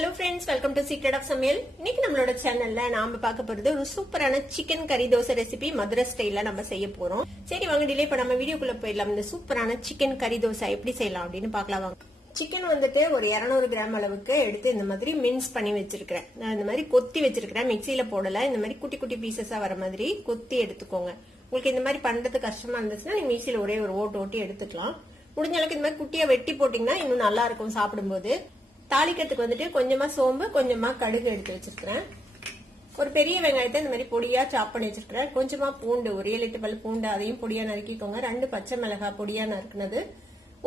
Hello friends, welcome to secret of சமையல். இன்னைக்கு நம்மளோட சேனல்ல நாம பார்க்க போறது ஒரு சூப்பரான சிக்கன் கறி தோசை ரெசிபி மதுரை ஸ்டைல்ல நம்ம செய்ய போறோம். சரி வாங்க, டிலே பண்ணாம வீடியோக்குள்ள போயிடலாம். இந்த சூப்பரான சிக்கன் கறி தோசை எப்படி செய்யலாம் அப்படின்னு பார்க்கலாம் வாங்க. சிக்கன் வந்துட்டு ஒரு 200 கிராம் அளவுக்கு எடுத்து இந்த மாதிரி மின்ஸ் பண்ணி வச்சிருக்கிறேன். நான் இந்த மாதிரி கொத்தி வச்சிருக்கிறேன், மிக்சியில போடல. இந்த மாதிரி குட்டி குட்டி பீசஸா வர மாதிரி கொத்தி எடுத்துக்கோங்க. உங்களுக்கு இந்த மாதிரி பண்றது கஷ்டமா இருந்துச்சுன்னா நீங்க மிக்சியில ஒரே ஒரு ஓட்டி எடுத்துக்கலாம். முடிஞ்ச அளவுக்கு இந்த மாதிரி குட்டியா வெட்டி போட்டீங்கன்னா இன்னும் நல்லா இருக்கும் சாப்பிடும்போது. தாளிக்கிறதுக்கு வந்துட்டு கொஞ்சமா சோம்பு, கொஞ்சமா கடுகு எடுத்து வச்சிருக்கிறேன். ஒரு பெரிய வெங்காயத்தை இந்த மாதிரி பொடியா சாப் பண்ணி வச்சிருக்கிறேன். கொஞ்சமா பூண்டு, ஒரு 7-8 பல் பூண்டு, அதையும் பொடியா நறுக்கிக்கோங்க. 2 பச்சை மிளகாய் பொடியா நறுக்குனது,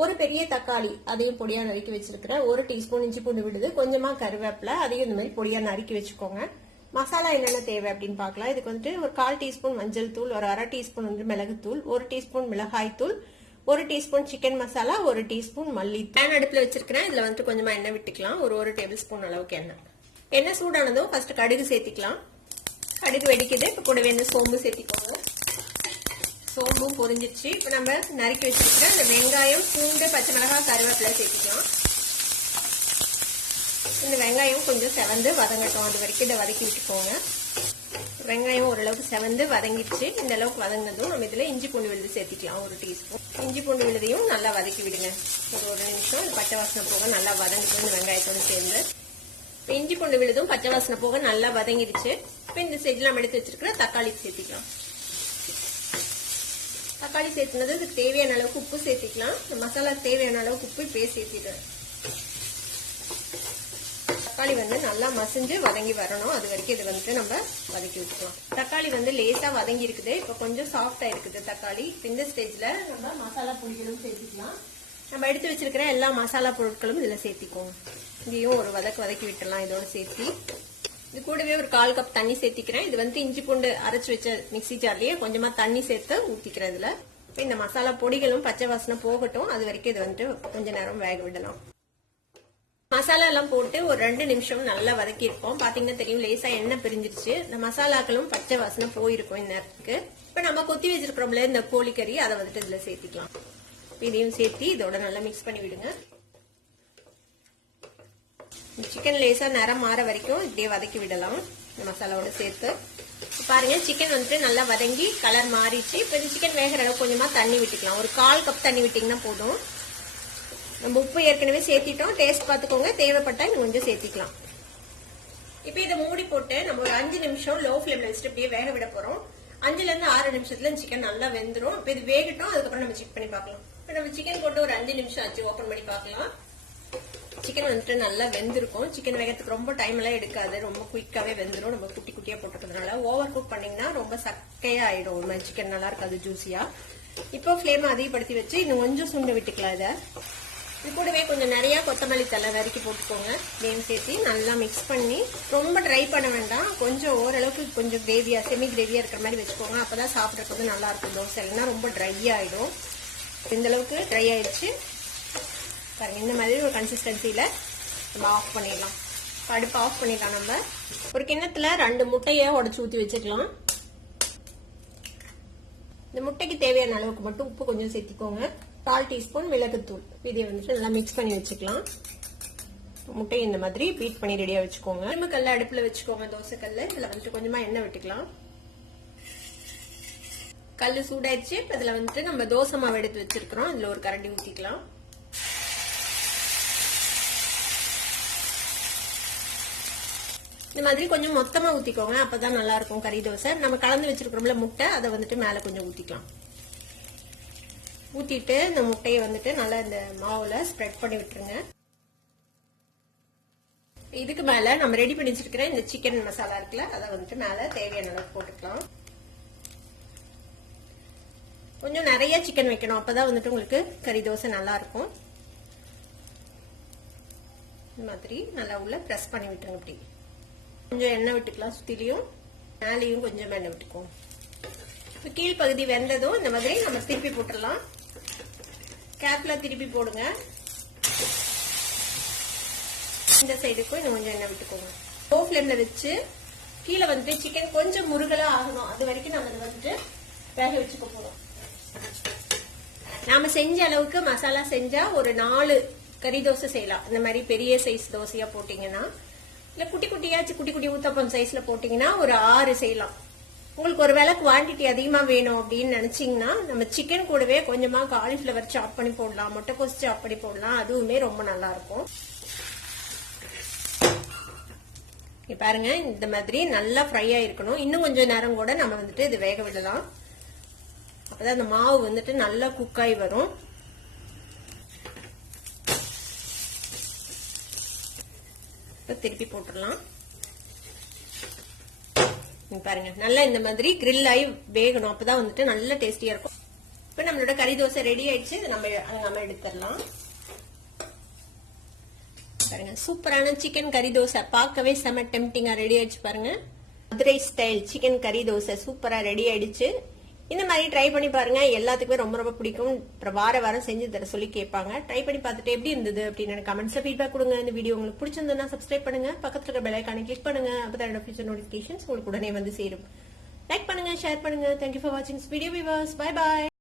ஒரு பெரிய தக்காளி அதையும் பொடியா நறுக்கி வச்சிருக்கிறேன். 1 டீஸ்பூன் இஞ்சி பூண்டு விடுது, கொஞ்சமா கருவேப்பிலை அதையும் இந்த மாதிரி பொடியா நறுக்கி வச்சுக்கோங்க. மசாலா என்னென்ன தேவை அப்படின்னு பார்க்கலாம். இதுக்கு வந்துட்டு ஒரு 1/4 டீஸ்பூன் மஞ்சள் தூள், ஒரு 1/2 டீஸ்பூன் வந்து மிளகுத்தூள், 1 டீஸ்பூன் மிளகாய் தூள், 1 டீஸ்பூன் சிக்கன் மசாலா, 1 டீஸ்பூன் மல்லி. பேன் அடுப்புல வச்சிருக்கிறேன். இதுல வந்துட்டு கொஞ்சமா எண்ணெய் விட்டுக்கலாம். ஒரு டேபிள் ஸ்பூன் அளவுக்கு எண்ணெய். எண்ணெய் சூடானதும் ஃபர்ஸ்ட் கடுகு சேர்த்திக்கலாம். கடுகு வெடிக்குது. இப்ப கூடவே இந்த சோம்பு சேர்த்திக்கோங்க. சோம்பும் பொரிஞ்சிருச்சு. இப்ப நம்ம நறுக்கி வச்சிருக்கிற இந்த வெங்காயம், பூண்டு, பச்சை மிளகாய், கருவேப்பிலை சேர்த்திக்கலாம். இந்த வெங்காயம் கொஞ்சம் செவந்து வதங்கட்டும். அது வரைக்கும் இதை வதக்கி விட்டுக்கோங்க. வெங்காயம் ஓரளவுக்கு செவந்து வதங்கிடுச்சு. இந்த அளவுக்கு வதங்கினதும் நம்ம இதுல இஞ்சி பூண்டு விழுது சேர்த்திக்கலாம். 1 டீஸ்பூன் இஞ்சி பூண்டு விழுதையும் நல்லா வதக்கி விடுங்க. ஒரு நிமிஷம் பச்சை வாசனை போக நல்லா வதங்கிட்டு இந்த வெங்காயத்தோடு சேர்ந்து. இஞ்சி பூண்டு விழுதும் பச்சை வாசனை போக நல்லா வதங்கிடுச்சு. இப்ப இந்த ஸ்டேஜ்ல நம்ம எடுத்து வச்சிருக்கிற தக்காளி சேர்த்திக்கலாம். தக்காளி சேர்த்துனது இதுக்கு தேவையான அளவுக்கு உப்பு சேர்த்திக்கலாம். மசாலா தேவையான அளவுக்கு உப்பு இப்பயே சேர்த்திடுறேன். தக்காளி வந்து நல்லா மசிஞ்சு வதங்கி வரணும். அது வரைக்கும் இது வந்துட்டு நம்ம வதக்கி விட்டுக்கலாம். தக்காளி வந்து லேசா வதங்கி இருக்குது. இப்ப கொஞ்சம் சாஃப்டா இருக்குது தக்காளி. இந்த ஸ்டேஜ்ல நம்ம மசாலா பொடிகளும் சேர்த்திக்கலாம். நம்ம எடுத்து வச்சிருக்கிற எல்லா மசாலா பொருட்களும் இதுல சேர்த்திக்குவோம். இதையும் ஒரு வதக்கி விட்டுலாம். இதோட சேர்த்தி இது கூடவே ஒரு 1/4 கப் தண்ணி சேர்த்திக்கிறேன். இது வந்து இஞ்சி பூண்டு அரைச்சு வச்ச மிக்சி ஜார்லயே கொஞ்சமா தண்ணி சேர்த்து ஊத்திக்கிறேன். இதுல இந்த மசாலா பொடிகளும் பச்சை வாசனை போகட்டும். அது வரைக்கும் இது வந்துட்டு கொஞ்ச நேரம் வேக விடலாம். மசாலா எல்லாம் போட்டு ஒரு 2 நிமிஷம் நல்லா வதக்கி இருப்போம். பாத்தீங்கன்னா தெரியும், லேசா எண்ணெய் பிரிஞ்சிருச்சு. இந்த மசாலாக்களும் பச்சை வாசனை போயிருக்கும் இந்த நேரத்துக்கு. இப்ப நம்ம கொத்தி வச்சிருக்கிறோம்ல இந்த கோழிக்கறி, அதை வந்துட்டு இதுல சேர்த்திக்கலாம். இதையும் சேர்த்தி இதோட நல்லா மிக்ஸ் பண்ணி விடுங்க. சிக்கன் லேசா நிறம் மாற வரைக்கும் இப்படியே வதக்கி விடலாம் இந்த மசாலாவோட சேர்த்து. பாருங்க, சிக்கன் வந்துட்டு நல்லா வதங்கி கலர் மாறிச்சு. இப்ப இந்த சிக்கன் வேகிற அளவுக்கு கொஞ்சமா தண்ணி விட்டுக்கலாம். ஒரு 1/4 கப் தண்ணி விட்டீங்கன்னா போதும். நம்ம உப்பு ஏற்கனவே சேர்த்திட்டோம். டேஸ்ட் பார்த்துக்கோங்க, தேவைப்பட்டா இன்னும் கொஞ்சம் சேர்த்திக்கலாம். இப்ப இதை மூடி போட்டு நம்ம ஒரு 5 நிமிஷம் லோ ஃபிளேம்ல வச்சுட்டு அப்படியே வேக விட போறோம். 5ல இருந்து 6 நிமிஷத்துல சிக்கன் நல்லா வெந்துரும். இப்ப இது வேகட்டும், அதுக்கப்புறம் நம்ம செக் பண்ணி பார்க்கலாம். இப்ப நம்ம சிக்கன் போட்டு ஒரு 5 நிமிஷம் ஆச்சு. ஓபன் பண்ணி பார்க்கலாம். சிக்கன் வந்துட்டு நல்லா வெந்திருக்கும். சிக்கன் வேகத்துக்கு ரொம்ப டைம் எல்லாம் எடுக்காது, ரொம்ப குயிக்காவே வெந்துரும். நம்ம குட்டி குட்டியா போட்டுக்கிறதுனால ஓவர் குக் பண்ணீங்கன்னா ரொம்ப சக்கையா ஆயிடும். ஒரு மாதிரி சிக்கன் நல்லா இருக்காது, ஜூசியா. இப்போ ஃபிளேம் அதிகப்படுத்தி வச்சு இன்னும் கொஞ்சம் சுண்ட விட்டுக்கலாம். இதை இது கூடவே கொஞ்சம் நிறைய கொத்தமல்லி தலை நறுக்கி போட்டுக்கோங்க. இதையும் சேர்த்து நல்லா மிக்ஸ் பண்ணி, ரொம்ப ட்ரை பண்ண வேண்டாம். கொஞ்சம் ஓரளவுக்கு கொஞ்சம் கிரேவியா, செமி கிரேவியா இருக்கிற மாதிரி வச்சுக்கோங்க. அப்பதான் சாப்பிட்றதுக்கு வந்து நல்லா இருக்கும் தோசை. இல்லைன்னா ரொம்ப ட்ரை ஆயிடும். இந்த அளவுக்கு ட்ரை ஆயிடுச்சு பாருங்க. இந்த மாதிரி ஒரு கன்சிஸ்டன்சில நம்ம ஆஃப் பண்ணிடலாம். அடுப்பு ஆஃப் பண்ணிடலாம். நம்ம ஒரு கிண்ணத்துல 2 முட்டையை உடச்சு ஊற்றி வச்சுக்கலாம். இந்த முட்டைக்கு தேவையான அளவுக்கு மட்டும் உப்பு கொஞ்சம் சேர்த்திக்கோங்க. 1/4 டீஸ்பூன் மிளகுத்தூள். இதை வந்துட்டு நல்லா மிக்ஸ் பண்ணி வச்சுக்கலாம். முட்டையை இந்த மாதிரி பீட் பண்ணி ரெடியா வச்சுக்கோங்க. இரும்பு கல்ல அடுப்புல வச்சுக்கோங்க, தோசை கல்லு. இதுல வந்துட்டு கொஞ்சமா எண்ணெய் விட்டுக்கலாம். கல்லு சூடாயிடுச்சு. இதுல வந்துட்டு நம்ம தோசை மாவு எடுத்து வச்சிருக்கிறோம். இதுல ஒரு கரண்டி ஊத்திக்கலாம். இந்த மாதிரி கொஞ்சம் மொத்தமா ஊத்திக்கோங்க, அப்பதான் நல்லா இருக்கும் கறி தோசை. நம்ம கலந்து வச்சிருக்கிறோம்ல முட்டை, அதை வந்துட்டு மேல கொஞ்சம் ஊத்திக்கலாம். ஊத்திட்டு இந்த முட்டையை வந்துட்டு நல்லா இந்த மாவுல ஸ்ப்ரெட் பண்ணி விட்டுருங்க. இதுக்கு மேல நம்ம ரெடி பண்ணி வச்சிருக்கிற இந்த சிக்கன் மசாலா இருக்குல்ல, அதை வந்துட்டு மேல தேவையான அளவுக்கு போட்டுக்கலாம். கொஞ்சம் நிறைய சிக்கன் வைக்கணும், அப்பதான் வந்துட்டு உங்களுக்கு கறி தோசை நல்லா இருக்கும். இந்த மாதிரி நல்லா உள்ள பிரஸ் பண்ணி விட்டுருங்க. இப்படி கொஞ்சம் எண்ணெய் விட்டுக்கலாம். சுத்திலையும் மேலையும் கொஞ்சம் எண்ணெய் விட்டுக்குவோம். கீழ் பகுதி வெந்ததும் இந்த மாதிரி நம்ம திருப்பி போட்டுடலாம். கேப்ல திருப்பி போடுங்க. இந்த சைடுக்கும் இன்னும் கொஞ்சம் எண்ணெய் விட்டுக்கோங்க. லோ ஃபிளேம்ல வச்சு கீழே வந்துட்டு சிக்கன் கொஞ்சம் முருகலா ஆகணும். அது வரைக்கும் நம்ம வந்துட்டு வேக வச்சுக்க போறோம். நாம செஞ்ச அளவுக்கு மசாலா செஞ்சா ஒரு 4 கறி தோசை செய்யலாம். இந்த மாதிரி பெரிய சைஸ் தோசையா போட்டீங்கன்னா, இல்ல குட்டி குட்டி ஊத்தப்பம் சைஸ்ல போட்டீங்கன்னா ஒரு 6 செய்யலாம். உங்களுக்கு ஒரு வேளை குவான்டிட்டி அதிகமா வேணும் அப்படின்னு நினைச்சீங்கன்னா நம்ம சிக்கன் கூடவே கொஞ்சமா காலிஃபிளவர் சாப் பண்ணி போடலாம், முட்டைக்கோஸ் சாப் பண்ணி போடலாம். அதுவுமே ரொம்ப நல்லா இருக்கும். பாருங்க, இந்த மாதிரி நல்லா ஃப்ரை ஆயிருக்கணும். இன்னும் கொஞ்சம் நேரம் கூட நம்ம வந்துட்டு இது வேக விடலாம். அப்பதான் அந்த மாவு வந்துட்டு நல்லா குக் ஆகி வரும். திருப்பி போட்டுடலாம். பாருங்க, நல்லா இந்த மாதிரி கிரில் ஆகி வேகணும். அப்பதான் வந்துட்டு நல்ல டேஸ்டியா இருக்கும். இப்ப நம்மளோட கறி தோசை ரெடி ஆயிடுச்சு. நம்ம எடுத்துடலாம். பாருங்க, சூப்பரான சிக்கன் கறி தோசை பார்க்கவே செம டெம்டிங்கா ரெடி ஆயிடுச்சு. பாருங்க, மதுரை ஸ்டைல் சிக்கன் கறி தோசை சூப்பரா ரெடி ஆயிடுச்சு. இந்த மாதிரி ட்ரை பண்ணி பாருங்க. எல்லாத்துக்குமே ரொம்ப ரொம்ப பிடிக்கும். வாரம் செஞ்சு தர சொல்லி கேட்பாங்க. ட்ரை பண்ணி பார்த்துட்டு எப்படி இருந்தது அப்படின்னு கமெண்ட்ஸ்ல ஃபீட்பேக் கொடுங்க. இந்த வீடியோ உங்களுக்கு பிடிச்சிருந்ததுன்னா சப்ஸ்கிரைப் பண்ணுங்க, பக்கத்துல இருக்க பெல் ஐகானை கிளிக் பண்ணுங்க. அப்பதான் ஃபியூச்சர் நோட்டிபிகேஷன்ஸ் உங்களுக்கு உடனே வந்து சேரும். லைக் பண்ணுங்க, ஷேர் பண்ணுங்க. தேங்க்யூ ஃபார் வாட்சிங் வீடியோ வியூவர்ஸ். Bye by.